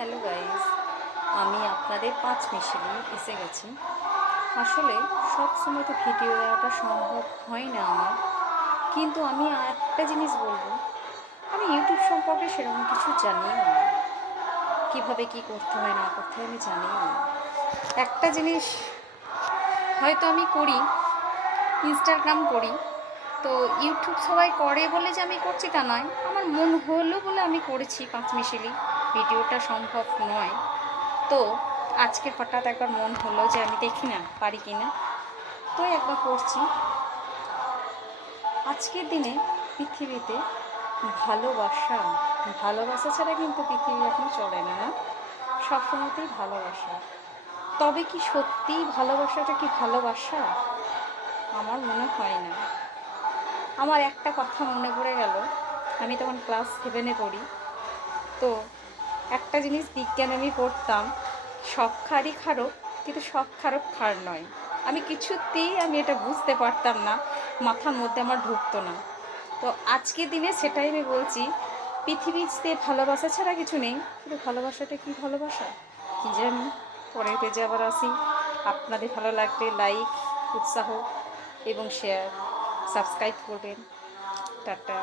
Hello guys, আমি আপনাদের পাঁচ মিশিয়ে এসে গেছি। আসলে সব সময় তো ভিডিও দেওয়াটা সম্ভব হয় না আমার, কিন্তু আমি একটা জিনিস বলবো, আমি ইউটিউব সম্পর্কে সেরকম কিছু জানিও না। কীভাবে কী করতে হয় না করতে হয় আমি জানিও না। একটা জিনিস হয়তো আমি করি, ইনস্টাগ্রাম করি, তো ইউটিউব সবাই করে বলে যে আমি করছি তা নয়, আমার মন হলো বলে আমি করেছি পাঁচ মিশিলি। ভিডিওটা সম্ভব নয়, তো আজকে হঠাৎ একবার মন হলো যে আমি দেখি না পারি কি না, তো একবার করছি। আজকের দিনে পৃথিবীতে ভালোবাসা ভালোবাসা ছাড়া কিন্তু পৃথিবী এখন চলে না, না? সবসময়তেই ভালোবাসা। তবে কি সত্যিই ভালোবাসাটা কি ভালোবাসা? আমার মনে হয় না। আমার একটা কথা মনে পড়ে গেল, আমি তখন ক্লাস 7-এ পড়ি। তো একটা জিনিস বিজ্ঞান আমি পড়তাম, সব খারই খারক, কিন্তু সব খারক খার নয়। আমি এটা বুঝতে পারতাম না, মাথার মধ্যে আমার ঢুকতো না। তো আজকের দিনে সেটাই আমি বলছি, পৃথিবীতে ভালোবাসা ছাড়া কিছু নেই, কিন্তু ভালোবাসাটা কি ভালোবাসা কি জানি। পরের পেজে আবার আসি। আপনাদের ভালো লাগলে লাইক, উৎসাহ এবং শেয়ার, সাবস্ক্রাইব করবেন। টাটা।